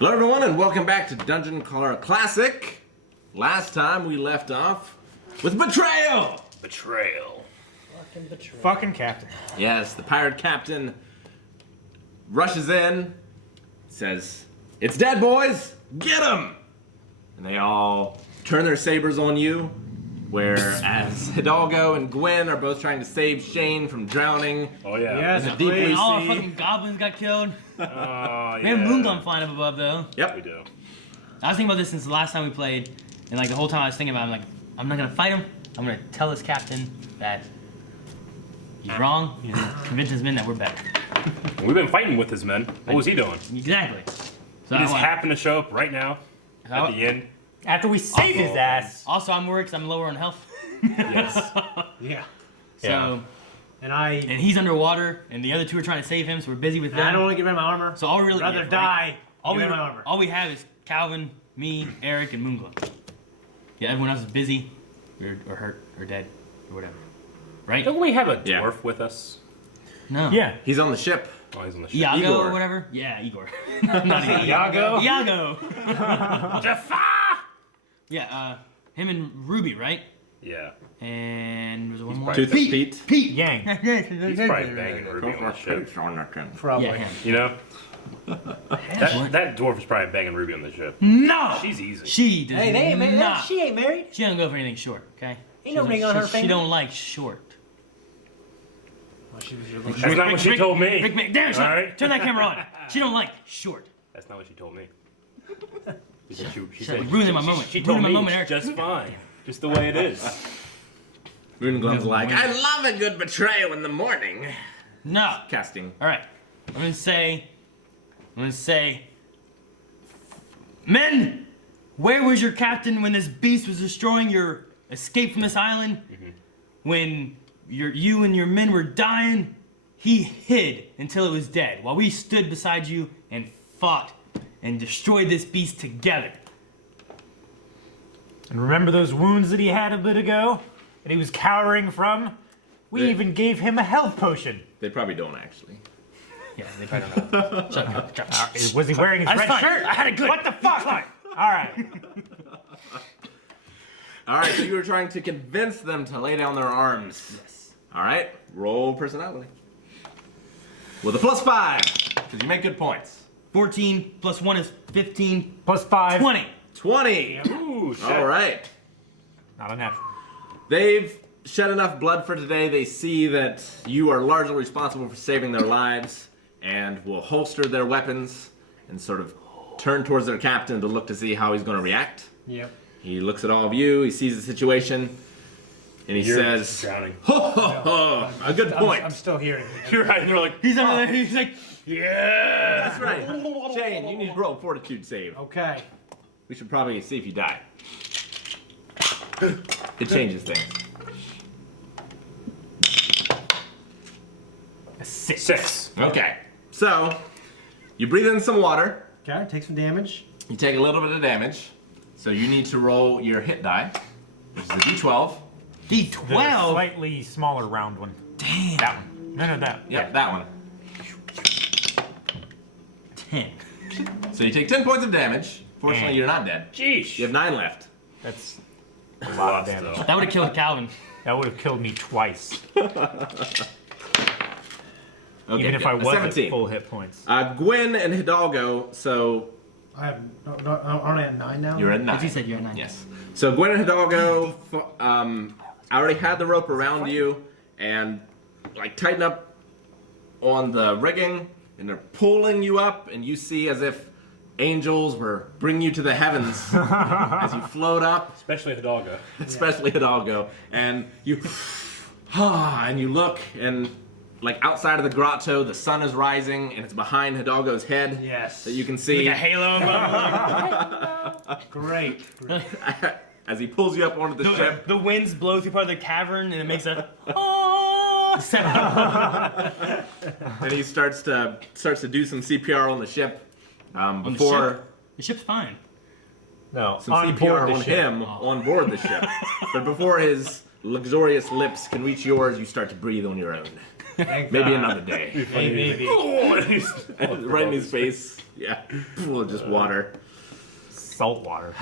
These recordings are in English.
Hello everyone and welcome back to Dungeon Crawler Classic. Last time we left off with betrayal! Betrayal. Fucking betrayal. Fucking captain. Yes, the pirate captain rushes in, says, "It's dead, boys! Get him!" And they all turn their sabers on you, whereas Hidalgo and Gwen are both trying to save Shane from drowning. Oh yeah. Yes, in the deep blue All our sea. fucking goblins got killed. Oh We have Moonglum flying up above though. Yep. We do. I was thinking about this since the last time we played, and like the whole time I was thinking about it, I'm like, I'm not gonna fight him. I'm gonna tell this captain that he's wrong. He's gonna convince his men that we're better. We've been fighting with his men. What was he doing? Exactly. So He just I- happened to show up right now at the inn. After we saved his ass. Also, I'm worried because I'm lower on health. Yes. Yeah. So, And he's underwater, and the other two are trying to save him, so we're busy with them. I don't want to give him my armor. So all we really I'd rather yeah, die. All give we, him my armor. all we have is Calvin, me, Eric, and Moonglum. Yeah, everyone else is busy, or hurt, or dead, or whatever. Right? Don't we have a dwarf Yeah. with us? No. Yeah. He's on the ship. Oh, he's on the ship. Iago Igor. or whatever? Yeah, Igor. Not Igor. Iago? Iago. Jafar! Yeah, him and Ruby, right? Yeah. And was there one He's more? probably- Pete. Pete. Yang. He's probably banging Ruby on the ship. Probably. Yeah, him. You know? That dwarf is probably banging Ruby on the ship. No! She's easy. She does Hey, they ain't married. not. She ain't married. She don't go for anything short, okay? Ain't no ring on her She finger. don't like short. Well, she was your little That's not what she told me. Rick, damn, All right? turn that camera on. She don't like short. That's not what she told me. She said she Shut- ruining my moment. She Ruining told my me moment, Eric. just fine. Just the way it is. Moonglum's like, "I love a good betrayal in the morning." No. Casting. All right. I'm gonna say, men, where was your captain when this beast was destroying your escape from this island? When you and your men were dying, he hid until it was dead, while we stood beside you and fought and destroyed this beast together. And remember those wounds that he had a bit ago? That he was cowering from? We Yeah. even gave him a health potion. They probably don't actually. Yeah, they probably don't know. Shut up. Shut up. Was he wearing his That's red fine. shirt? I had a good. What the fuck? Alright. Alright, so you were trying to convince them to lay down their arms. Yes. Alright, roll personality. With a +5, because you make good points. 14 plus 1 is 15. Plus 5. 20. 20! Ooh, shit. Alright. Not a natural. They've shed enough blood for today. They see that you are largely responsible for saving their lives and will holster their weapons and sort of turn towards their captain to look to see how he's going to react. Yep. He looks at all of you, he sees the situation, and he You're says, drowning. "Ho, ho, ho, a good point." I'm still hearing. You're right. And they're like, He's under there. He's like, yeah. That's right. Shane, you need to roll a fortitude save. Okay. We should probably see if you die. It changes things. A 6. 6. Okay. So, you breathe in some water. Okay. Take some damage. You take a little bit of damage. So you need to roll your hit die, which is a d12. The D12. slightly smaller round one. Damn. That one. No, that. Yep, that one. 10. So you take 10 points of damage. Fortunately, Damn. you're not dead. Jeez. You have 9 left. That's a lot of damage. That would have killed Calvin. That would have killed me twice. Okay, Even if good. I A was at 17. full hit points. Gwen and Hidalgo, so I have. Aren't I at 9 now? you're at 9. As you said, you're at 9. Yes. So Gwen and Hidalgo, I already had the rope around you and like tighten up on the rigging, and they're pulling you up, and you see as if angels were bringing you to the heavens as you float up, Especially Hidalgo. especially Hidalgo, and you and you look, and like outside of the grotto, the sun is rising, and it's behind Hidalgo's head Yes. that you can see. Like a halo above. Great. Great. As he pulls you up onto the ship. The winds blow through part of the cavern, and it makes a oh sound. And he starts to do some CPR on the ship. The Before ship? The ship's fine. No, some on CPR board the on ship. him on board the ship. But before his luxurious lips can reach yours, you start to breathe on your own. Thank Maybe God. another day. Hey, maybe. Right in his face. Yeah. Full of just water. Salt water.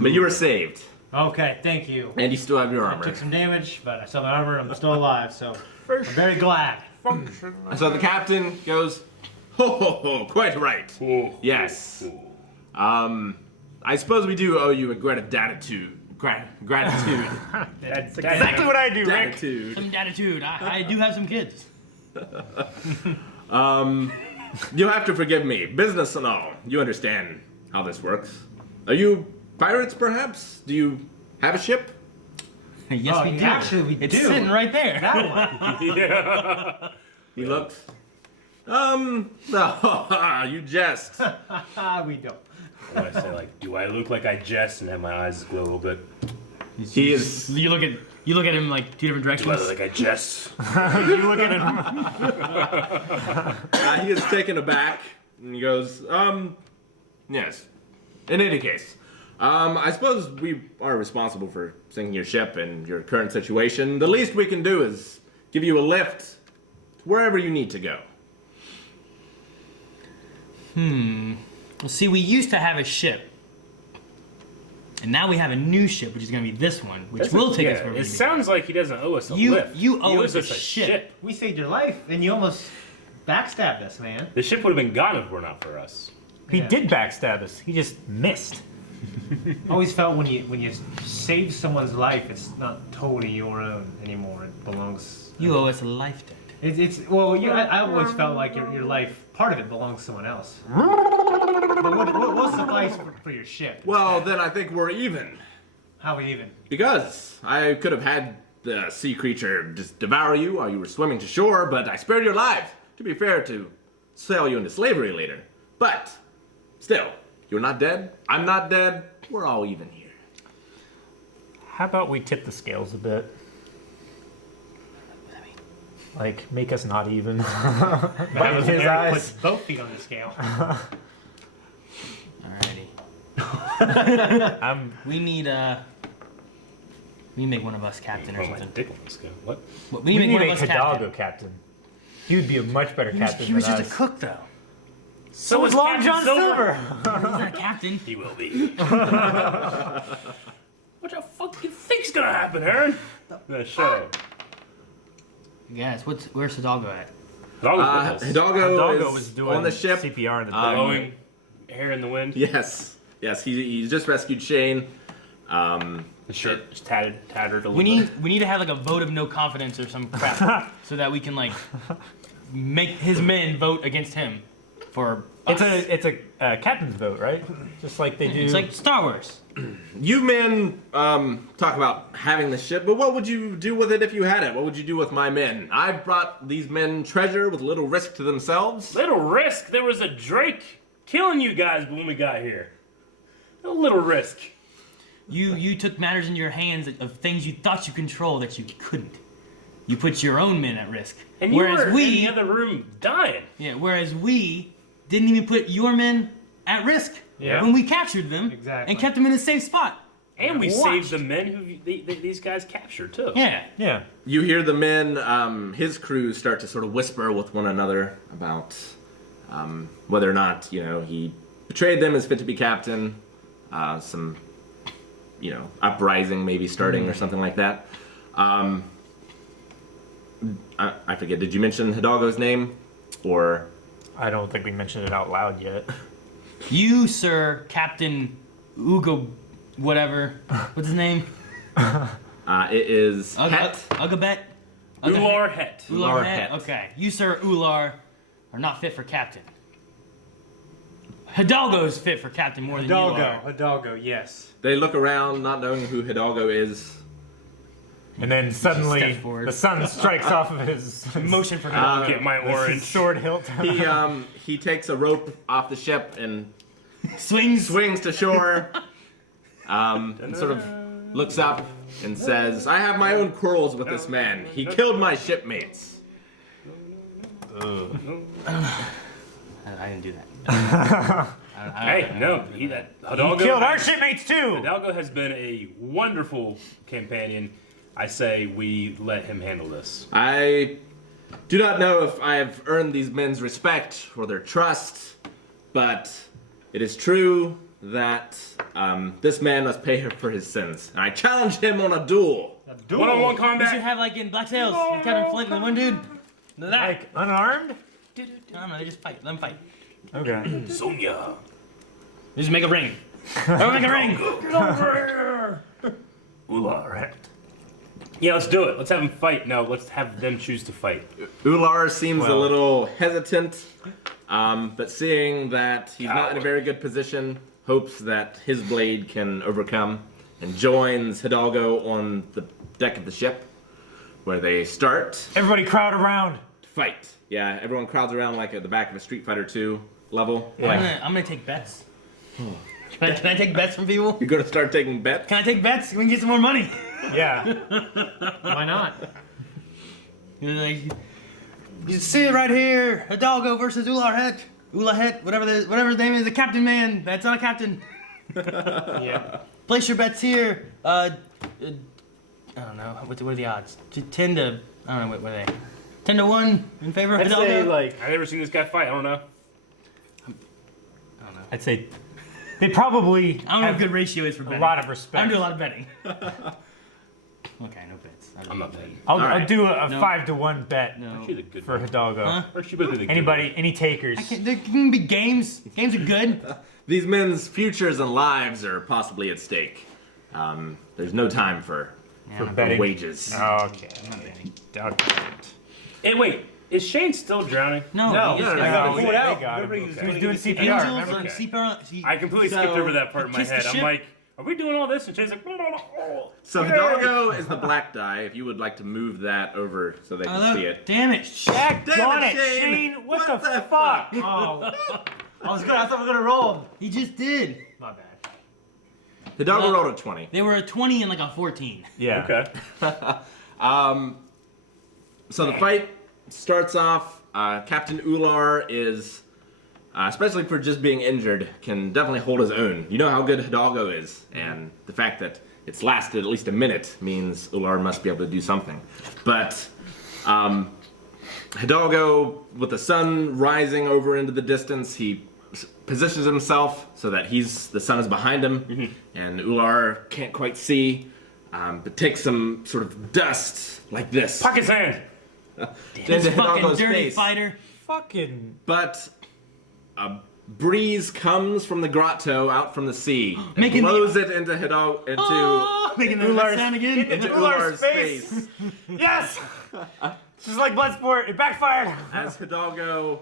But you were saved. Okay, thank you. And you still have your I armor. took some damage, but I still have my armor. I'm still alive, so I'm very glad. So the captain goes, ho ho ho, quite right. Yes. I suppose we do owe you a gratitude. Gratitude. That's Exactly what I do, Rick. Gratitude. Some attitude. I do have some kids. You'll have to forgive me. Business and all. You understand how this works. Are you pirates, perhaps? Do you have a ship? Yes, Oh, we do. actually, we it's do. sitting right there. That one. He looks. No, you jest. We don't. What do I say? Like, do I look like I jest and have my eyes glow a little bit? He is. You look at him like two different Do I directions. look like I jest? You look at him. He is taken aback and he goes, yes. In any case, I suppose we are responsible for sinking your ship and your current situation. The least we can do is give you a lift to wherever you need to go. Well, see, we used to have a ship, and now we have a new ship, which is going to be this one, which will take us where we It need to go. sounds like he doesn't owe us a You- lift. you owe He us owes a ship. We saved your life, and you almost backstabbed us, man. The ship would have been gone if it were not for us. He Yeah. did backstab us. He just missed. Always felt when you save someone's life, it's not totally your own anymore. It belongs. You owe us a life debt. It's well, I always felt like your life, part of it belongs to someone else. But we'll suffice for your ship. Well, then I think we're even. How we even? Because I could have had the sea creature just devour you while you were swimming to shore, but I spared your lives, to be fair, to sell you into slavery later. But, still, you're not dead, I'm not dead, we're all even here. How about we tip the scales a bit? Like, make us not even. That was his Eric eyes. puts both feet on the scale. Alrighty. We need make one of us captain or Oh, my something. dick on the scale. What? We We need to need make to one make of us Hidalgo captain. captain. He would be a much better captain He was than just us. a cook, though. So was Long Captain John Silver. He's not a captain. He will be. What the fuck do you think's gonna happen, Aaron? The show. Yes. Where's Hidalgo at? Hidalgo Hidalgo is was doing on the ship. CPR in the Um, deck. Blowing hair in the wind. Yes, he just rescued Shane. The shirt is tattered a little We bit. need to have like a vote of no confidence or some crap, so that we can like make his men vote against him for. It's us. a captain's vote, right? Just like they do. It's like Star Wars. You men talk about having the ship, but what would you do with it if you had it? What would you do with my men? I brought these men treasure with little risk to themselves. Little risk. There was a Drake killing you guys when we got here. A little risk. You took matters in your hands of things you thought you controlled that you couldn't. You put your own men at risk. And you whereas were in the other room dying. whereas we didn't even put your men at risk Yeah. when we captured them Exactly. and kept them in a safe spot. And we Watched. saved the men who these guys captured, too. Yeah. yeah. You hear the men, his crew, start to sort of whisper with one another about whether or not, he betrayed them as fit to be captain. Some, uprising maybe starting or something like that. I forget, did you mention Hidalgo's name? Or... I don't think we mentioned it out loud yet. You, sir, Captain Ugo, whatever. What's his name? it is Het. Ugabet? Ular Het. Ular Ular Het? Het. Okay. You, sir, Ular, are not fit for captain. Hidalgo's fit for captain more than you are. Hidalgo, yes. They look around, not knowing who Hidalgo is. And then suddenly Step forward. the sun strikes off of his Motion for Hidalgo. Get my orange. sword hilt. He takes a rope off the ship and Swings. swings to shore, and sort of looks up and says, I have my own quarrels with this man. He killed my shipmates. I didn't do that. Hey, no. Hidalgo Killed our shipmates too. Hidalgo has been a wonderful companion. I say we let him handle this. I Do not know if I have earned these men's respect or their trust, but it is true that this man must pay for his sins. And I challenge him on a duel. One-on-one We should combat. have like in Black Sails, Captain Flint and the one dude. That. Like, unarmed? I don't know, they just fight. Let them fight. Okay. Sonya. Just make a ring. Oh, make a ring. Get over here. Ula, right? Yeah, let's do it. Let's have them fight. No, let's have them choose to fight. Ular seems a little hesitant, but seeing that he's not in a very good position, hopes that his blade can overcome, and joins Hidalgo on the deck of the ship, where they start Everybody crowd around. to fight. Yeah, everyone crowds around like at the back of a Street Fighter 2 level. I'm gonna take bets. Can I take bets from people? You're gonna start taking bets? Can I take bets? We can get some more money. Yeah. Why not? You're like, you see it right here. Hidalgo versus Ulahet, whatever his name is, the captain man. That's not a captain. Yeah. Place your bets here. I don't know. What are the odds? 10 to, I don't know, what are they? 10 to 1 in favor of I'd Hidalgo? say like, I've never seen this guy fight. I don't know. I'd say they probably I don't know what have a good ratio is for a betting. lot of respect. I'm doing a lot of betting. Okay, no bets. I'm not betting. I'll Alright. do a No. 5-1 bet No. She's a good for one. Hidalgo. Huh? Or she better be the good Anybody, any takers? There can be games. Games are good. These men's futures and lives are possibly at stake. There's no time for For Yeah, betting. wages. Okay. I'm not betting. Okay. Hey, wait. Is Shane still drowning? No, No, he just I got gotta out. pull it out. They got him. Remember, He was doing CPR. Angels Remember? and CPR. I completely So, skipped over that part in my kiss the head. I'm ship? like, are we doing all this? And Shane's like, oh. So Hidalgo is the black die. If you would like to move that over so they can see it. Damn it. Jack, Damn darn it, it, Shane. Shane! What, What the, the fuck? Oh. I thought we were gonna roll. He just did. My bad. Hidalgo rolled a 20. They were a 20 and like a 14. Yeah. Okay. So the fight starts off. Captain Ular is, especially for just being injured, can definitely hold his own. You know how good Hidalgo is, and the fact that it's lasted at least a minute means Ular must be able to do something. But Hidalgo, with the sun rising over into the distance, he positions himself so that the sun is behind him, and Ular can't quite see, but takes some sort of dust like this. Pocket sand. This into fucking Hidalgo's dirty face. fighter. Fucking. But a breeze comes from the grotto out from the sea and Making the- blows it into Hidalgo, into Oh, making the Ular's- sound again. into Ular's Ular's face. face. Yes! Just like Bloodsport, it backfired. As Hidalgo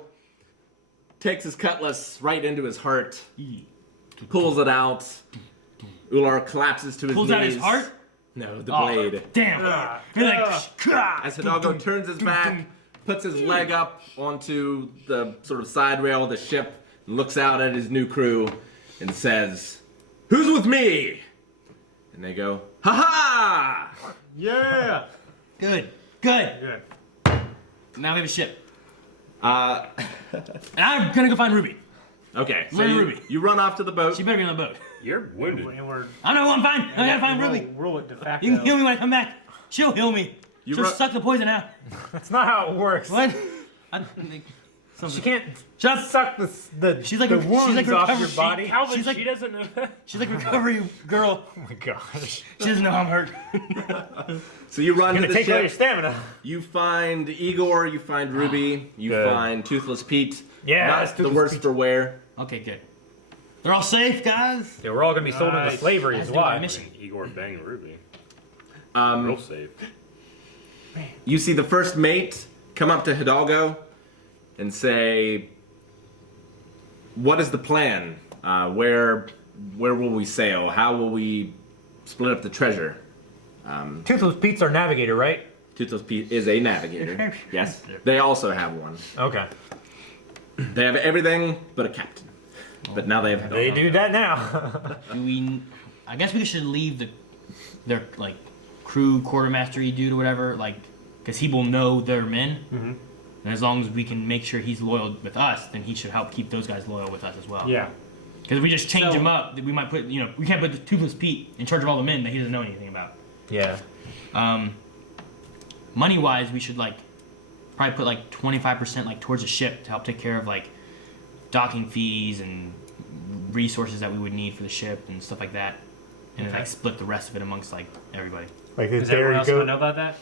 takes his cutlass right into his heart, pulls it out. Ular collapses to his Pulls knees. out his heart. No, the Oh, blade. Damn. You're like, As Hidalgo turns his back, puts his leg up onto the sort of side rail of the ship, and looks out at his new crew, and says, "Who's with me?" And they go, "Ha ha!" Yeah. good. Good. Good. Now we have a ship. Uh, And I'm gonna go find Ruby. okay, so Where's you, Ruby? you run off to the boat. She better be on the boat. You're wounded. And we're. I know, I'm fine. I gotta find Ruby. Rule it de facto. You can heal me when I come back. She'll heal me. You She'll run- suck the poison out. That's not how it works. What? She can't Shut up. suck the She's like the she's wounds like off recovery. your body. Calvin, She's like- she doesn't know that. She's like recovery girl. Oh my gosh. She doesn't know I'm hurt. So you run to Gonna the take all your ship. stamina. You find Igor. You find Ruby. You Good. find Toothless Pete. Yeah, not that's the Toothless worst Pete. for wear. Okay, good. They're all safe, guys. Yeah, we're all gonna be sold into Nice. slavery Has is to do with my why. mission. Igor banged Ruby. Real safe. You see the first mate come up to Hidalgo and say, "What is the plan? Where will we sail? How will we split up the treasure?" Toothless Pete's our navigator, right? Toothless Pete is a navigator. Yes, they also have one. Okay. They have everything but a captain. But now they have They Hidalgo. do that now. Do we? I guess we should leave their like crew quartermastery dude or whatever, like, because he will know their men. Mm-hmm. And as long as we can make sure he's loyal with us, then he should help keep those guys loyal with us as well. Yeah. Because if we just change So- him up, we might put, we can't put the Toothless Pete in charge of all the men that he doesn't know anything about. Yeah. Money wise, we should probably put like 25% like towards the ship to help take care of like docking fees and resources that we would need for the ship and stuff like that, and then like split the rest of it amongst like everybody. Like Does there everyone you else go. know about that?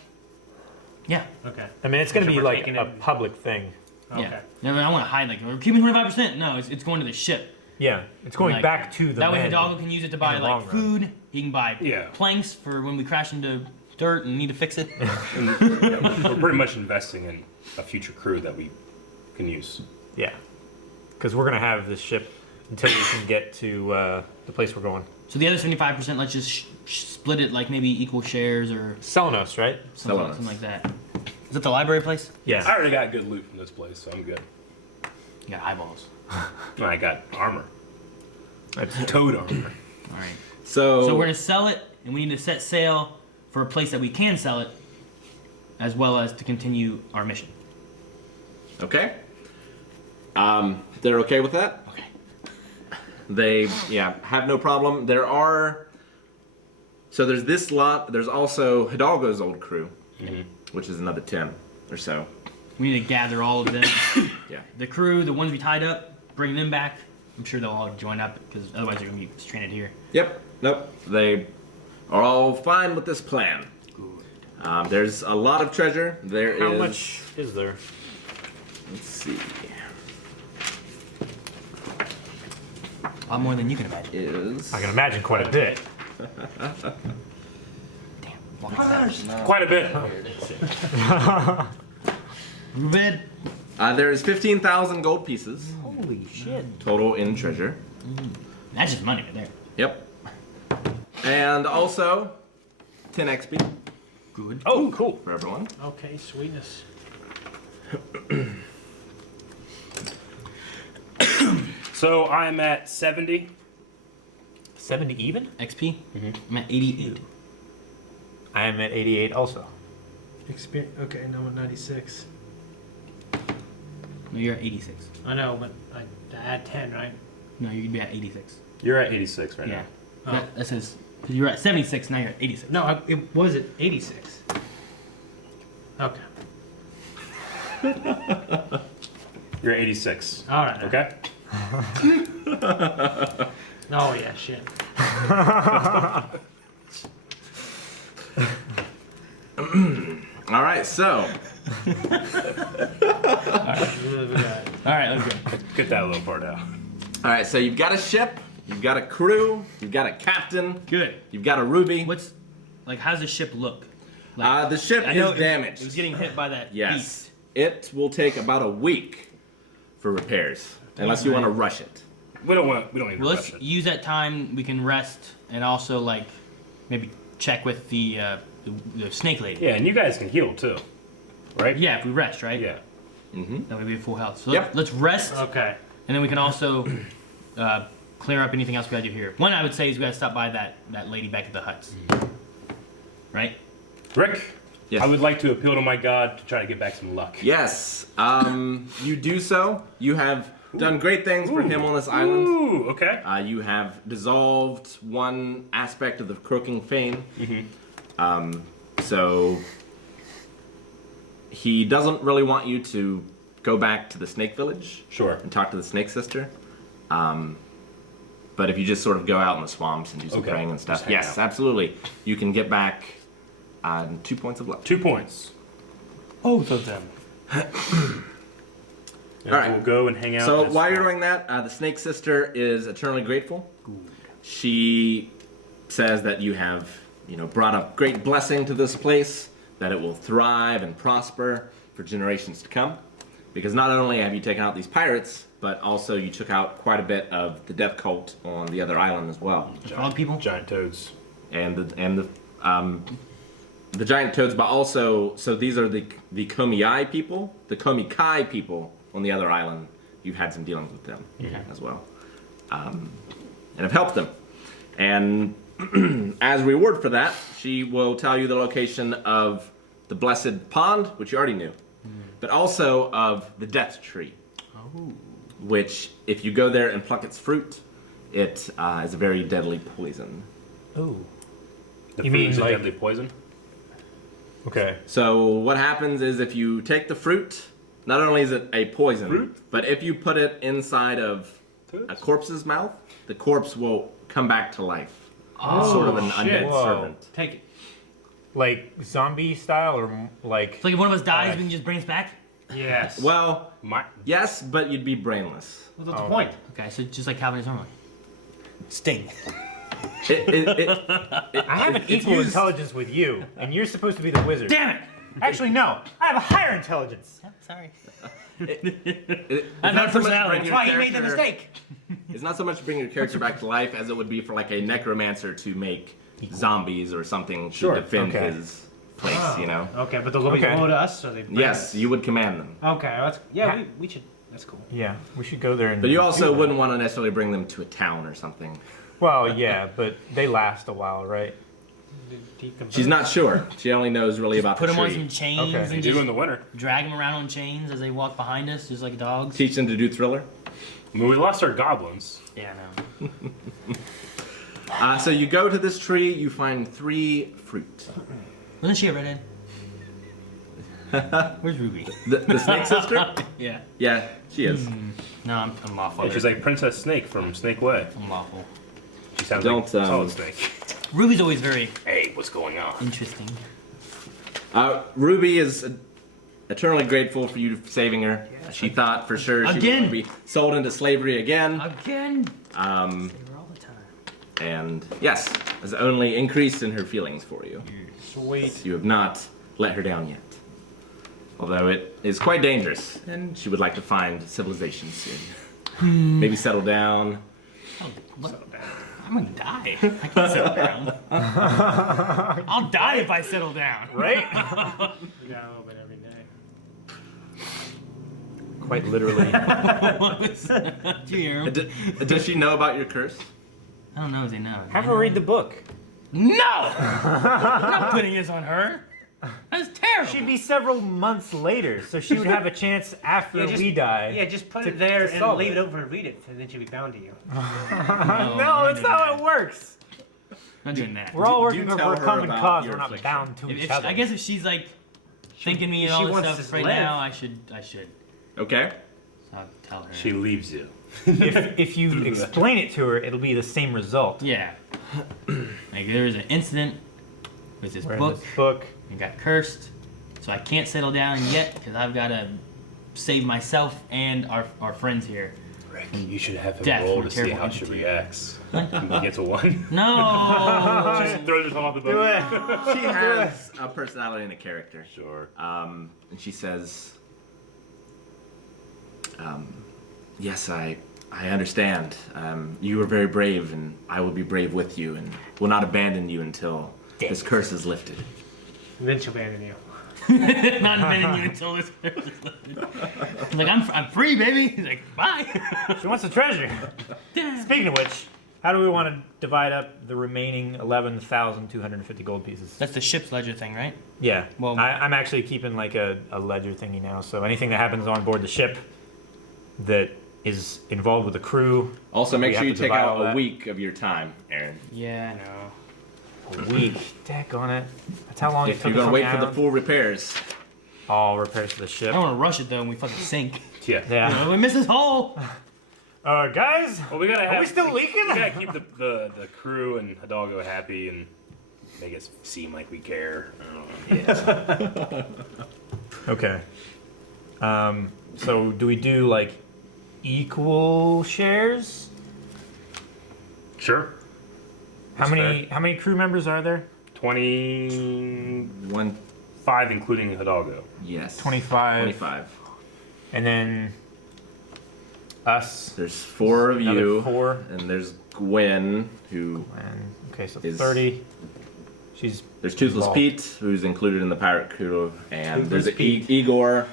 Yeah. Okay. I mean, it's going to So be we're like taking a it- public thing. Okay. Yeah. No, I want to hide like we're keeping 25%. No, it's going to the ship. Yeah, it's going Like, back to the that way men. Hidalgo can use it to buy the like long run. food. He can buy Yeah. planks for when we crash into dirt and need to fix it. We're pretty much investing in a future crew that we can use. Yeah, because we're going to have this ship until we can get to the place we're going. So the other 75%, let's just split it like maybe equal shares or Selenos, right? something like that. Is that the library place? Yeah. I already got good loot from this place, so I'm good. You got eyeballs. I got armor. That's Toad armor. All right. So, So we're gonna sell it, and we need to set sail for a place that we can sell it, as well as to continue our mission. okay. They're okay with that. Okay. They, have no problem. So there's this lot. There's also Hidalgo's old crew, which is another 10 or so. We need to gather all of them. Yeah. The crew, the ones we tied up, bring them back. I'm sure they'll all join up because otherwise they're gonna be stranded here. Yep. Nope. They are all fine with this plan. Good. There's a lot of treasure. There is. How much is there? Let's see. A lot more than you can imagine. Is. I can imagine quite a bit. Damn. Walk into that. Quite a bit. Rubed. There's 15,000 gold pieces Holy shit. total in treasure. That's just money right there. Yep. And also 10 XP Good. Oh, cool. for everyone. Okay, sweetness. So I'm at 70. 70 even? XP? I'm at 88. I am at 88 also. Experience. Okay, no, I'm at 96. No, you're at 86. I know, but I add 10, right? No, you'd be at 86. You're at 86 right Yeah. Oh. That says, because you were at 76, now you're at 86. No, it was at 86. Okay. now. You're at 86. All right. Okay? Oh yeah, shit. All right, so What have we got? All right, let's go. Get that little part out. all right, so you've got a ship, you've got a crew, you've got a captain, Good. you've got a ruby. What's, like, how's the ship look? Like, The ship I know is damaged. It was getting hit by that Yes. beast. It will take about a week for repairs, unless you want to rush it. We don't need to Well, rush let's it. use that time. We can rest and also, like, maybe check with the snake lady. Yeah, and you guys can heal too. Right? Yeah, if we rest, right? Yeah. That would be full health. So Yep. let's rest, Okay. and then we can also clear up anything else we gotta do here. One, I would say, is we gotta stop by that lady back at the huts. Right? Rick, Yes. I would like to appeal to my god to try to get back some luck. Yes, you do so. You have done great things for him on this island. Ooh, okay. You have dissolved one aspect of the croaking fane. So he doesn't really want you to go back to the snake village Sure. and talk to the snake sister. But if you just sort of go out in the swamps and do some Okay. praying and Just stuff, hang yes, out. absolutely. You can get back 2 points of luck. 2 points. Both of them. And All right. We'll go and hang out. So in a while you're swamp. doing that, the snake sister is eternally grateful. She says that you have, brought a great blessing to this place, that it will thrive and prosper for generations to come. Because not only have you taken out these pirates, but also you took out quite a bit of the death cult on the other island as well, Frog people? Giant toads. and the giant toads. But also, so these are the Komiai people, the Komikai people on the other island. You've had some dealings with them as well, and have helped them. And as reward for that, she will tell you the location of the Blessed Pond, which you already knew, but also of the Death Tree, which, if you go there and pluck its fruit, it is a very deadly poison. Oh. The You food mean is a like- deadly poison? Okay. So what happens is if you take the fruit, not only is it a poison, but if you put it inside of a corpse's mouth, the corpse will come back to life. Sort of an shit. undead Whoa. servant. Take it. Like zombie style, or like? It's like if one of us dies, we can just bring us back. Yes. Well, My, yes, but you'd be brainless. What's the point? Okay, so just like Calvin is normally. Sting. I have an equal used- intelligence with you, and you're supposed to be the wizard. Damn it! Actually, no. I have a higher intelligence. Sorry. It's I'm not not so much personality. bring That's your why you made the character- mistake. It's not so much to bring your character back to life as it would be for like a necromancer to make zombies or something to Sure. defend Okay. his place, you know? Okay, but they'll be Okay. low to us, so they. Yes, you would command them. Okay, we should. That's cool. Yeah, we should go there and. But you do also that. wouldn't want to necessarily bring them to a town or something. Well, yeah, but they last a while, right? She's not sure. She only knows really about Put the them on tree. some chains Okay. they and do just in the winter. drag them around on chains as they walk behind us, just like dogs. Teach them to do Thriller. I mean, we lost our goblins. Yeah, I know. So you go to this tree, you find 3 fruit. Wasn't she a redhead? Where's Ruby? The snake sister? Yeah. Yeah, she is. No, I'm lawful. And she's like Princess Snake from Snake Way. I'm lawful. She sounds Don't, like Solid Snake. Ruby's always very Hey, what's going on? interesting. Ruby is eternally grateful for you saving her. She thought for sure she Again. would be sold into slavery again. Again. Um, They were all the time. and yes, has only increased in her feelings for you. Sweet. You have not let her down yet. Although it is quite dangerous, and she would like to find civilization soon. Maybe settle down. What? I'm gonna die. I can't settle down. I'll die if I settle down. Right? Yeah, a little bit every day. Quite literally. Do you hear him? Does she know about your curse? I don't know if they know. Have her read the book. No! I'm not putting this on her. That's terrible. She'd be several months later, so she would have a chance after we die. Yeah, just put to- it there to and solve leave it. it over and read it, and then she'll be bound to you. No, it's not how it works. Not doing that. We're all Do working you for tell a her common about cause. your We're not affliction? bound to each other. I guess if she's like thinking me and if all she this wants stuff to right live. now, I should. Okay. So I'll tell her. She leaves you. if you explain it to her, it'll be the same result. Yeah. Like there was an incident with this We're in book this book. and got cursed, so I can't settle down yet because I've got to save myself and our friends here. Rick, you should have him Death roll from to a see terrible how she entity. reacts. And he gets a 1. No. Just throws herself off the Do boat. it. She has a personality and a character. Sure. And she says, yes, I understand. You were very brave, and I will be brave with you, and will not abandon you until this curse is lifted. And then she'll abandon you. Not abandoning you until this. I'm like I'm free, baby. He's like bye. She wants the treasure. Speaking of which, how do we want to divide up the remaining 11,250 gold pieces? That's the ship's ledger thing, right? Yeah. Well- I'm actually keeping like a ledger thingy now, so anything that happens on board the ship that is involved with the crew. Also, make We sure have you to take divide out all a that. week of your time, Aaron. Yeah, I know. A week. Deck on it. That's how long it If took you're us gonna on wait for the island. full repairs. All repairs to the ship. I don't want to rush it though, and we fucking sink. Yeah. Yeah. We miss this hole. Guys, Well, we gotta have. are we still leaking? We gotta keep the crew and Hidalgo happy and make it seem like we care. I don't know. Okay. So do we do like equal shares? Sure. How many crew members are there? 25, 1, including Hidalgo. yes. 25. 25. And then us. There's 4 of Another you. 4. And there's Gwen, who And okay, so Is- 30. She's there's Toothless Involved. Pete, who's included in the pirate crew, and Toothless there's Pete. Igor,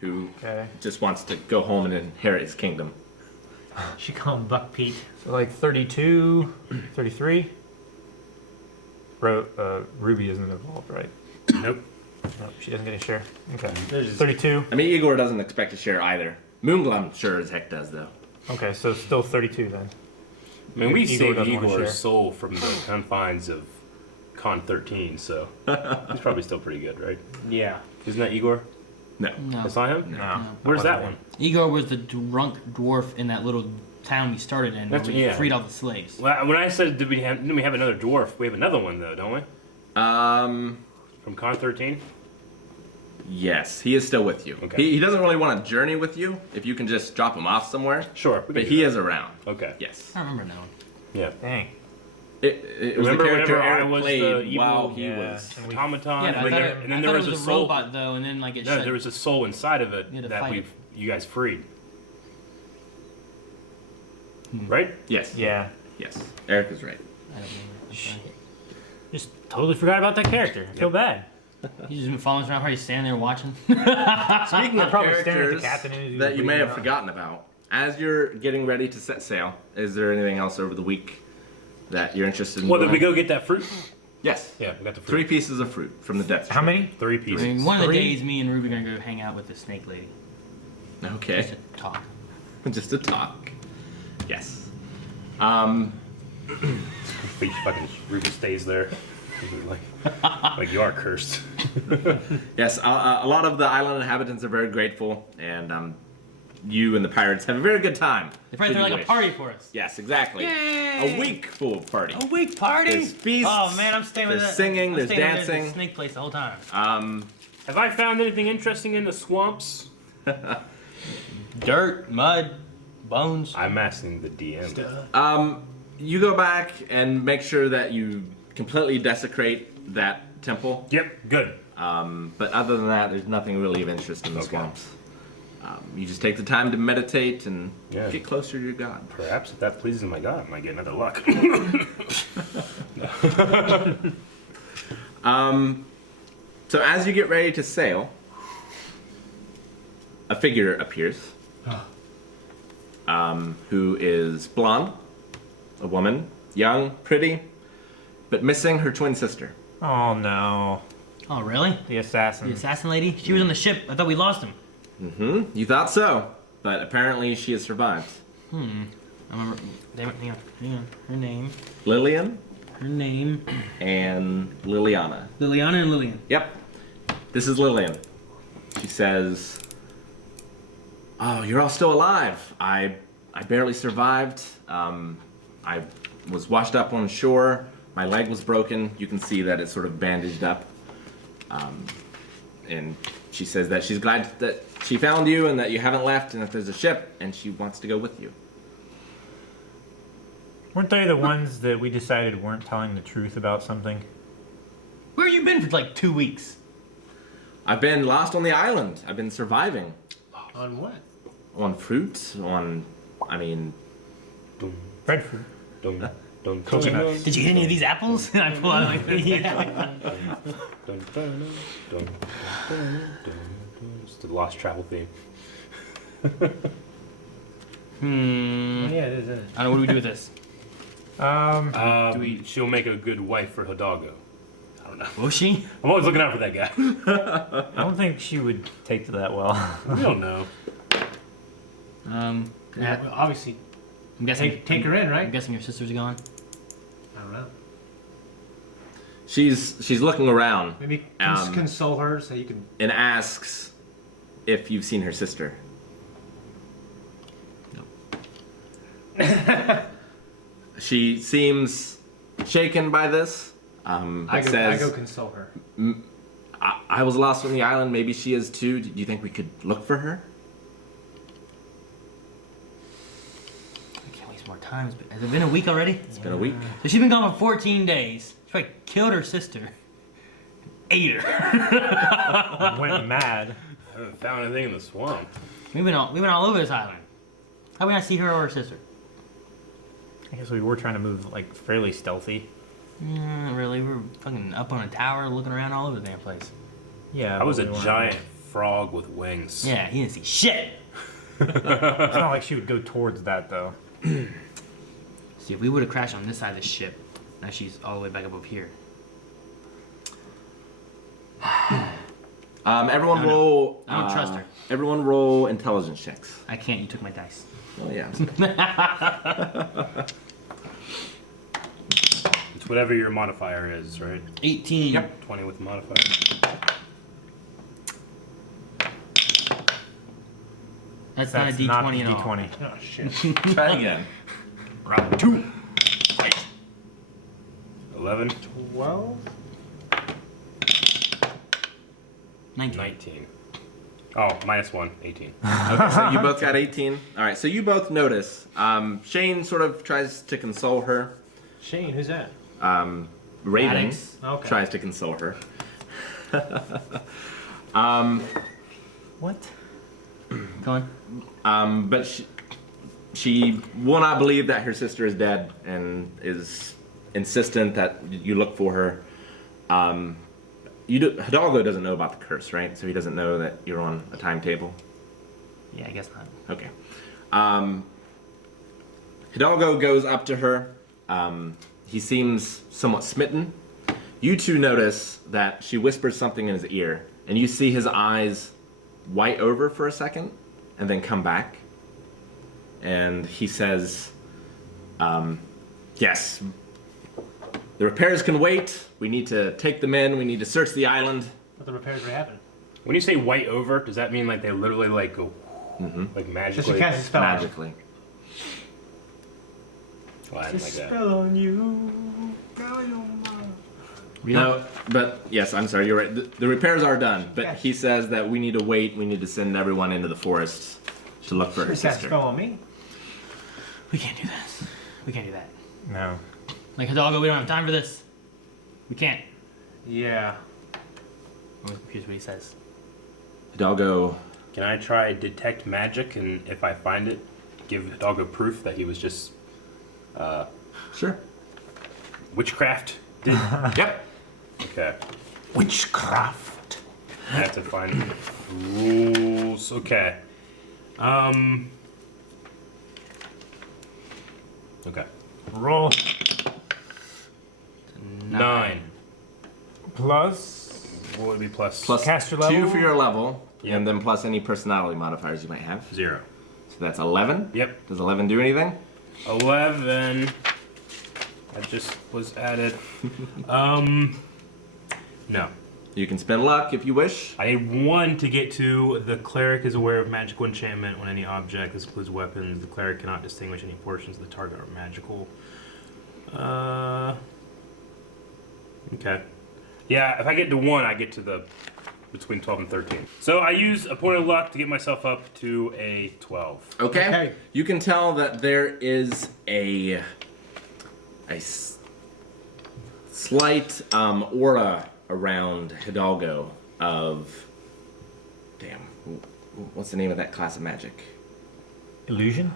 who okay. just wants to go home and inherit his kingdom. She called him Buck Pete. So like 32, 33. Ruby isn't involved, right? Nope. No, she doesn't get a share. Okay. There's 32. I mean, Igor doesn't expect to share either. Moonglum sure as heck does, though. Okay, so still 32 then. I mean, we Igor saved doesn't wanna share. Igor's soul from the confines of con 13, so he's probably still pretty good, right? Yeah. Isn't that Igor? No. No. That's not him? No. Where's that one? Igor was the drunk dwarf in that little town we started in where That's- we yeah. freed all the slaves. Well, when I said didn't we have another dwarf? We have another one though, don't we? From con 13? Yes, he is still with you. Okay. He doesn't really want to journey with you. If you can just drop him off somewhere. Sure. we But can do he that. is around. Okay. Yes. I don't remember that one. Yeah. Dang. It was Remember the character whenever I Eric was played the evil- while he Yeah. was. And we- Automaton, Yeah, and, but then I there, thought, and then I there thought was it a was a soul. robot though, and then like it No, shut. there was a soul inside of it You had to that fight you guys freed. Hmm. Right? Yes. Yeah. Yes. Eric is right. I don't remember. I'm sorry. Just totally forgot about that character. I feel bad. You just been following us around, probably standing there watching. Speaking of probably staring at the characters captain as he was that you may reading have out. forgotten about, as you're getting ready to set sail, is there anything else over the week that you're interested in? Well, did doing? we go get that fruit? Yes. Yeah, we got the 3 fruit. pieces of fruit from the depths. How many? 3 I pieces. mean, one of the 3? days, me and Ruby are gonna go hang out with the snake lady. Just Okay. to talk. Just to talk. Yes. Each fucking Ruby stays there. like you are cursed. Yes. A lot of the island inhabitants are very grateful, and you and the pirates have a very good time. They probably should throw you like a wish. party for us. Yes, exactly. Yay! A week full of party. A week party? There's feasts, Oh man, I'm staying with there's that. singing, I'm there's staying over there at dancing. the snake place the whole time. Have I found anything interesting in the swamps? Dirt, mud, bones. I'm asking the DM. You go back and make sure that you completely desecrate that temple. Yep, good. But other than that, there's nothing really of interest in the Okay. swamps. You just take the time to meditate and Yeah. get closer to your God. Perhaps if that pleases my god, I might get another luck. So as you get ready to sail, a figure appears, who is blonde, a woman, young, pretty, but missing her twin sister. Oh no. Oh really? The assassin. The assassin lady? She was on the ship. I thought we lost him. You thought so, but apparently she has survived. I remember. Damn it, hang on. Her name. Lillian Her name. and Liliana. Liliana and Lillian. Yep. This is Lillian. She says, "Oh, you're all still alive. I barely survived. I was washed up on shore. My leg was broken. You can see that it's sort of bandaged up. And she says that she's glad that she found you and that you haven't left and that there's a ship and she wants to go with you." Weren't they the ones that we decided weren't telling the truth about something? Where you been for like 2 weeks? I've been lost on the island. I've been surviving On what? on fruit, Breadfruit. Dun, dun, Coconut. dun, Did you eat any of these apples? And I pull out like, yeah. dun, dun, dun, dun, dun. It's the lost travel theme. Yeah, it is, isn't it? I don't know. What do we do with this? She'll make a good wife for Hidalgo. I don't know. Will she? I'm always looking out for that guy. I don't think she would take to that well. We don't know. Well, obviously, I'm guessing. take her in, I'm right? guessing your sister's gone. I don't know. she's looking around Maybe Um, console her so you can. and asks if you've seen her sister. She seems shaken by this. I It go says, console her. I was lost on the island. Maybe she is too. Do you think we could look for her? I can't waste more time. Has it been a week already? It's been a week. So she's been gone for 14 days. She probably killed her sister. Ate her. Went mad. I haven't found anything in the swamp. We've been all over this island. How we not see her or her sister? I guess we were trying to move like fairly stealthy. Not really. We were fucking up on a tower looking around all over the damn place. Yeah. I was but a we weren't- giant frog with wings. Yeah, he didn't see shit. It's not like she would go towards that though. See, if we would have crashed on this side of the ship, now she's all the way back up here. Everyone I don't roll. I don't trust her. Everyone roll intelligence checks. I can't. You took my dice. Oh yeah. whatever your modifier is, right? 18. Yep. 20 with the modifier. That's not a That's D20 not at all. D20. Oh shit. Try again. Round 2. 11. 12? 19. 19. Oh, -1. 18. Okay, so you both got 18. All right, so you both notice. Shane sort of tries to console her. Shane, who's that? Raven Maddox. Okay. tries to console her. What? Go on. But she will not believe that her sister is dead and is insistent that you look for her. Hidalgo doesn't know about the curse, right? So he doesn't know that you're on a timetable. Yeah, I guess not. Okay. Hidalgo goes up to her. He seems somewhat smitten. You two notice that she whispers something in his ear, and you see his eyes white over for a second, and then come back. And he says, yes, the repairs can wait. We need to take them in. We need to search the island. What the repairs were happening? When you say white over, does that mean like they literally like go like Just magically? to cast a spell. Magically. Well, I didn't like that. Spell on you. No, but yes, I'm sorry, you're right. The repairs are done, but he says that we need to wait. We need to send everyone into the forest to look for her Just cast a sister. spell on me. We can't do this. We can't do that. No. Like, Hidalgo, we don't have time for this. We can't. Yeah. Here's what he says. Hidalgo, Can I try detect magic, and if I find it, give Hidalgo proof that he was just sure. witchcraft? Did Yep. okay. Witchcraft. I have to find rules. Okay. Okay. Roll 9. plus What would be plus? Plus Caster 2 level? for your level, Yep. and then plus any personality modifiers you might have. 0. So that's 11. Yep. Does 11 do anything? 11. That just was added. No. You can spend luck if you wish. I need 1 to get to the cleric is aware of magical enchantment on any object. This includes weapons. The cleric cannot distinguish any portions of the target are magical. Okay. Yeah, if I get to 1, I get to the between 12 and 13. So I use a point of luck to get myself up to a 12. Okay. Okay. You can tell that there is a slight aura around Hidalgo of, damn, what's the name of that class of magic? illusion.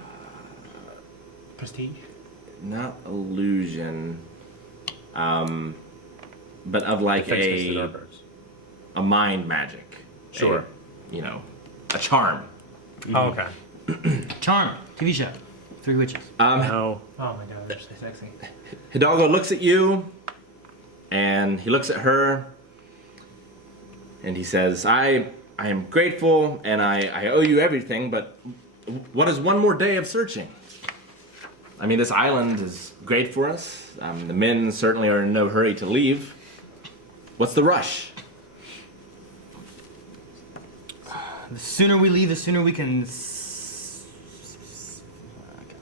Prestige. Not illusion, but of like Defense against the dark arts. a mind magic. Sure. A charm. Oh, okay. Charm. TV show. 3 witches. No. Oh my god, they're so sexy. Hidalgo looks at you, and he looks at her, and he says, I am grateful, and I owe you everything, but what is one more day of searching? I mean, this island is great for us. The men certainly are in no hurry to leave. What's the rush? The sooner we leave, the sooner we can. Okay,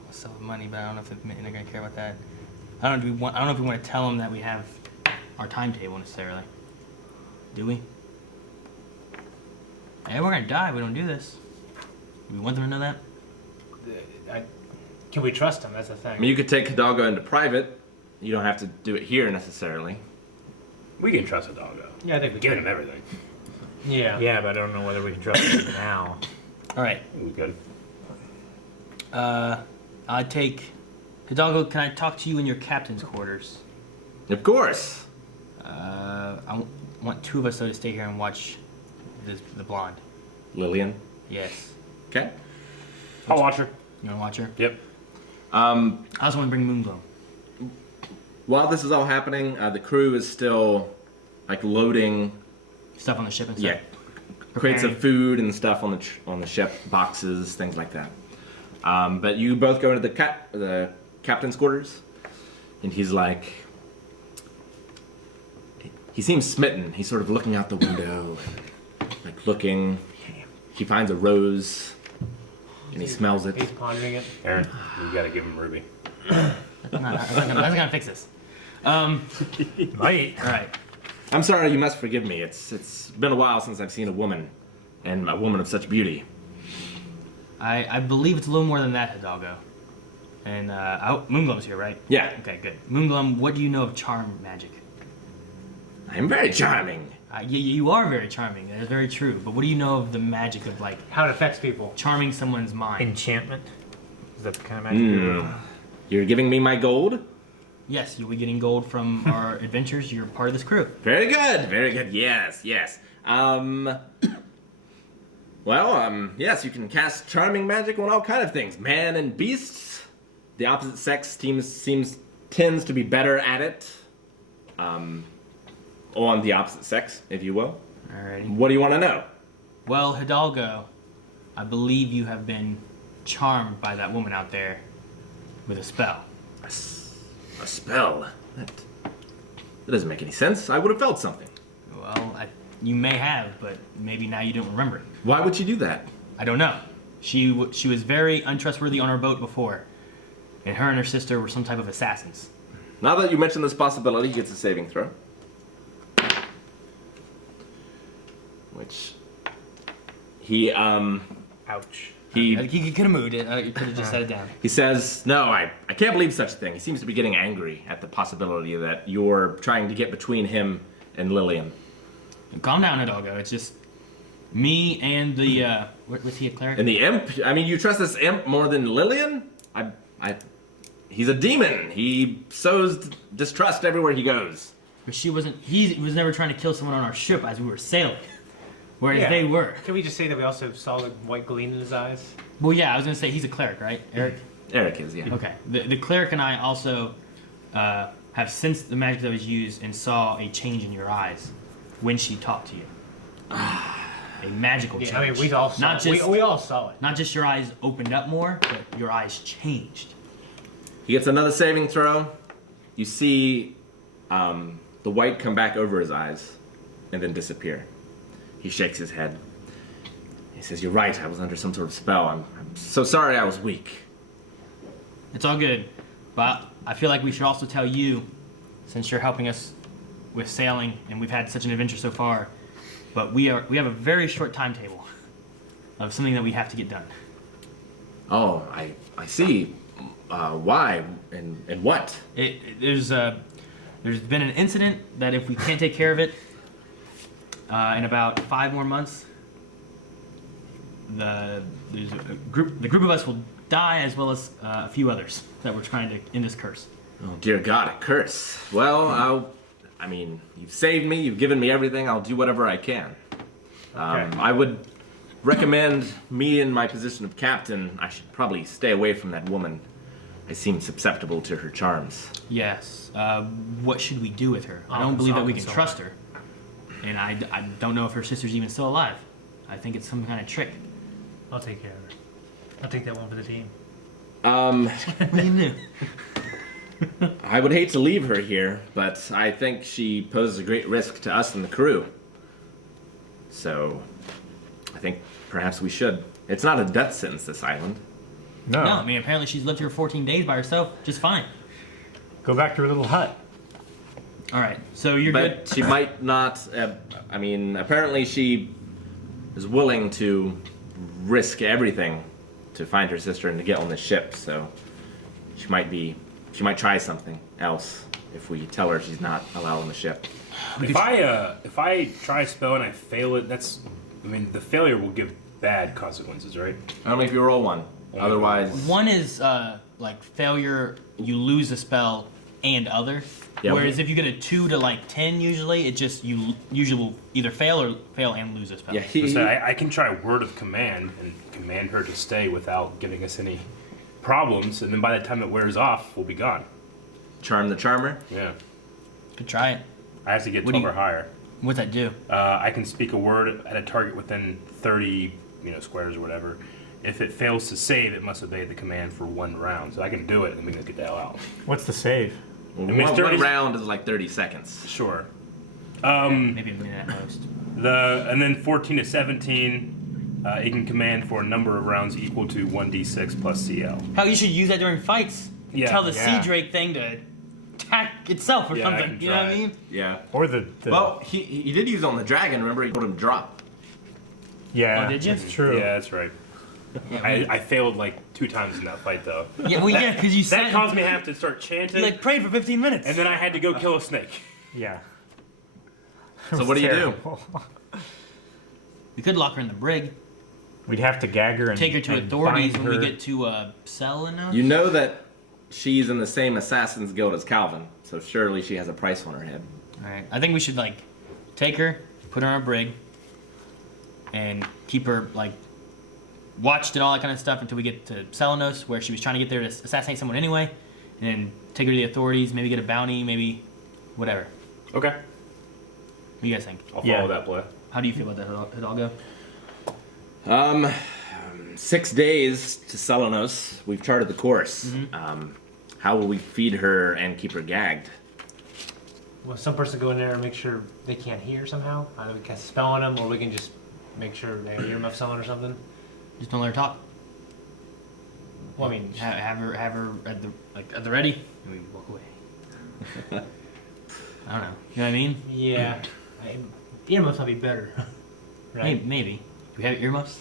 we'll sell the money, but I don't know if they're gonna care about that. I don't know if we want to tell them that we have our timetable necessarily. Do we? Hey, we're gonna die if we don't do this. Do we want them to know that? Can we trust him? That's the I thing. mean, you could take Hidalgo into private. You don't have to do it here necessarily. We can trust Hidalgo. Yeah, I think we Give can. him everything. Yeah. Yeah, but I don't know whether we can trust him now. All right. We good. I'd take Hidalgo. Can I talk to you in your captain's quarters? Of course. Want 2 of us though to stay here and watch the blonde. Lillian. Yes. Okay. I'll watch her. You wanna watch her? Yep. I also want to bring Moonglow. While this is all happening, the crew is still like loading, Stuff on the ship and stuff. crates of Preparing. food and stuff on the ship, boxes, things like that. But you both go into the captain's quarters, and he's like, he seems smitten. He's sort of looking out the window, like looking. He finds a rose, and he smells it. He's pondering it. Aaron, you gotta give him Ruby. That's not gonna fix this. Might. All right. I'm sorry, you must forgive me. It's been a while since I've seen a woman, and a woman of such beauty. I believe it's a little more than that, Hidalgo. And Moonglum's here, right? Yeah, Okay, good. Moonglum, what do you know of charm magic? I'm very charming. You are very charming. That is very true. But what do you know of the magic of like How it affects people. charming someone's mind? Enchantment. Is that the kind of magic you do? You're giving me my gold? Yes, you'll be getting gold from our adventures. You're part of this crew. Very good, very good. Yes, yes. Yes, you can cast charming magic on all kind of things. Man and beasts. The opposite sex tends to be better at it. On the opposite sex, if you will. Alrighty. What do you want to know? Well, Hidalgo, I believe you have been charmed by that woman out there with a spell. A spell? That doesn't make any sense. I would have felt something. Well, you may have, but maybe now you don't remember it. Why would she do that? I don't know. She was very untrustworthy on our boat before, and her and her sister were some type of assassins. Now that you mention this possibility, he gets a saving throw. Which he Ouch. he You could have moved it. You could have just set it down. he says, "No, I can't believe such a thing." He seems to be getting angry at the possibility that you're trying to get between him and Lillian. Calm down, Hidalgo. It's just me and the was he a cleric? And the imp, I mean, you trust this imp more than Lillian? He's a demon. He sows distrust everywhere he goes. But she wasn't. He was never trying to kill someone on our ship as we were sailing, whereas they were. Can we just say that we also saw the white gleam in his eyes? Well, yeah, I was gonna say he's a cleric, right, Eric? Eric is, yeah. Okay. The cleric and I also have sensed the magic that was used and saw a change in your eyes when she talked to you. A magical change. Yeah, I mean, we all saw Not it. just- We all saw it. Not just your eyes opened up more, but your eyes changed. He gets another saving throw. You see the white come back over his eyes and then disappear. He shakes his head. He says, "You're right, I was under some sort of spell. I'm so sorry I was weak." It's all good, but I feel like we should also tell you, since you're helping us with sailing and we've had such an adventure so far, but we have a very short timetable of something that we have to get done. Oh, I see. Why and what? There's been an incident that if we can't take care of it in about 5 more months, the group of us will die, as well as a few others that we're trying to end this curse. Oh, dear God, a curse. Well, I mean, you've saved me, you've given me everything, I'll do whatever I can. I would recommend me in my position of captain, I should probably stay away from that woman. I seem susceptible to her charms. Yes. What should we do with her? I don't believe that we can trust her. And I don't know if her sister's even still alive. I think it's some kind of trick. I'll take care of her. I'll take that one for the team. What do you do? I would hate to leave her here, but I think she poses a great risk to us and the crew. So, I think perhaps we should. It's not a death sentence, this island. No. No, I mean, apparently she's lived here 14 days by herself, just fine. Go back to her little hut. All right, so you're But good. she might not, I mean, apparently she is willing to risk everything to find her sister and to get on the ship, so she might try something else if we tell her she's not allowed on the ship. If I try a spell and I fail it, the failure will give bad consequences, right? Only if you roll one. Otherwise, One is like failure, you lose a spell and other. Yeah, Whereas if you get a 2 to like 10, usually it just you usually will either fail and lose a spell. yeah, So I can try word of command and command her to stay without giving us any problems, and then by the time it wears off, we'll be gone. charm the charmer. Yeah. Could try it. I have to get What do 12 you- or higher. What's that do? I can speak a word at a target within 30, squares or whatever. If it fails to save, it must obey the command for 1 round. So I can do it, and we can get the hell out. What's the save? One, mean, it's 30 one round is like 30 seconds. Sure. Maybe at most. And then 14 to 17, it can command for a number of rounds equal to 1d6 plus CL. Hell, you should use that during fights. Yeah. Tell the Yeah. sea drake thing to attack itself or Yeah, I something. can You know what I try it. mean? Yeah. Or the Well, he did use it on the dragon. Remember, he told him drop. yeah. Oh, did you? That's true. Yeah, that's right. I failed like 2 times in that fight though. Yeah, well, yeah, because you That said caused me to have to start chanting, you like prayed for 15 minutes. and then I had to go kill a snake. Yeah. So what do you do? Terrible. We could lock her in the brig. We'd have to gag her and Take her to and authorities bind when we her. get to Selena. You know that she's in the same Assassin's Guild as Calvin, so surely she has a price on her head. Alright, I think we should like take her, put her on a brig, and keep her like watched and all that kind of stuff until we get to Selenos, where she was trying to get there to assassinate someone anyway, and then take her to the authorities, maybe get a bounty, maybe whatever. Okay, What do you guys think? I'll follow Yeah. that play. How do you feel about that, Hidalgo? 6 days to Selenos. We've charted the course. How will we feed her and keep her gagged? Will some person go in there and make sure they can't hear somehow? Either we cast a spell on them, or we can just make sure they hear them off someone or something. Just don't let her talk. Well, I mean, Have her at the ready, and we walk away. I don't know. You know what I mean? yeah, earmuffs might be better, right? Maybe. Do we have earmuffs?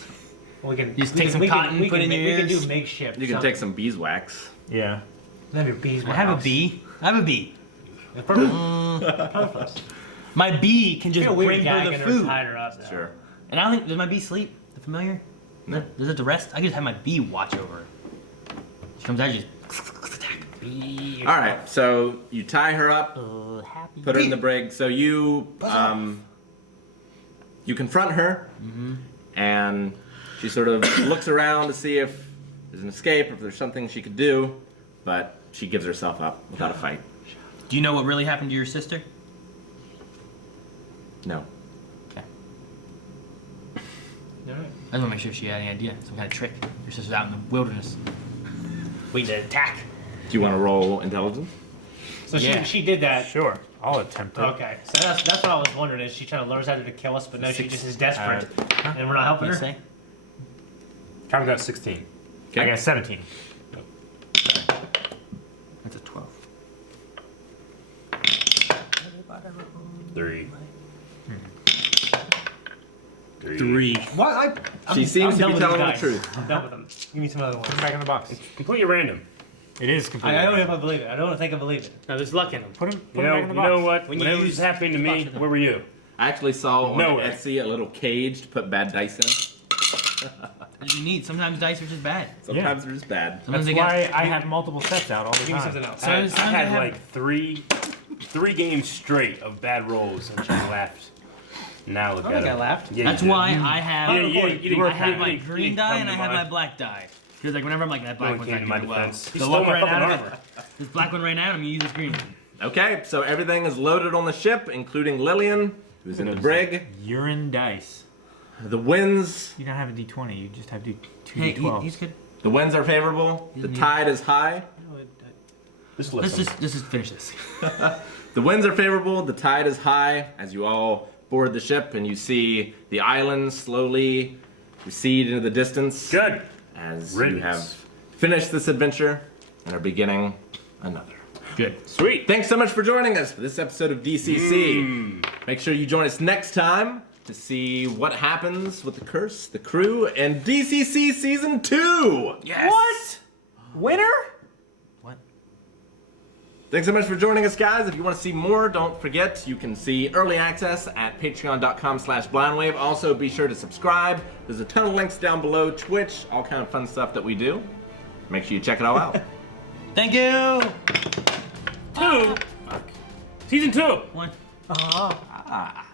We can Just we take can- some we can- cotton, we put can, in your We can ears. do makeshift. You can take some beeswax. Yeah. Have your bees. I have a bee. I have a bee. Perfect. My bee can just Feel weird bring her the gagging her, food. tied her up. Now. Sure. And I don't think, does my bee sleep? The familiar? No. Does it to rest? I could just have my bee watch over her. She comes out, just All right, so you tie her up, happy. put her in the brig. So you you confront her, and she sort of looks around to see if there's an escape, or if there's something she could do, but she gives herself up without a fight. Do you know what really happened to your sister? No. Okay. All right. I just want to make sure she had any idea. Some kind of trick. Your sister's out in the wilderness. We need to attack. Do you want to roll intelligence? So Yeah. she did that. Sure. I'll attempt it. Okay, so that's what I was wondering. Is she trying to learn how to kill us? But no, she just is desperate, and we're not helping What do her. you say? Calvin got 16. I got 17. That's a 12. 3. 3. What? She seems to be telling the guys. truth. I'm done with them. Give me some other ones. Put them back in the box. Completely random. It is completely. I don't know if I believe it. I don't think I believe it. No, there's luck in them. Put them You back know, in the you box. know what? When you Whenever use this happened to the me, box- where were you? I actually saw on Nowhere. Etsy a little cage to put bad dice in. As you need. Sometimes dice are just bad. Sometimes they're just bad. Sometimes That's they why got. I have multiple sets out all the Give me time. something else. So- I sometimes I had have- like three games straight of bad rolls, and she laughed. Now look I at think her. I laughed. Yeah, That's you did. why I have. You didn't- I have my you didn't green die come and to I have my mind. black die. Because like whenever I'm like that black one one's came not to my doing well. defense. He The stole luck my ran out fucking of it. armor. This black one ran out. I'm gonna use this green. Okay, so everything is loaded on the ship, including Lillian, who's in the brig. Urine dice. The winds, You don't have a D20. You just have two Hey, D12s. he's good. the winds are favorable. The tide is high. Just Let's listen. just finish this. The winds are favorable. The tide is high. As you all board the ship, and you see the island slowly recede into the distance. Good. As you Riddance. have finished this adventure and are beginning another. Good. Sweet. Thanks so much for joining us for this episode of DCC. Make sure you join us next time to see what happens with the curse, the crew, and DCC Season 2. Yes. What? Winner? What? Thanks so much for joining us, guys. If you want to see more, don't forget you can see early access at patreon.com/blindwave. Also, be sure to subscribe. There's a ton of links down below, Twitch, all kind of fun stuff that we do. Make sure you check it all out. Thank you. 2. Season 2. 1.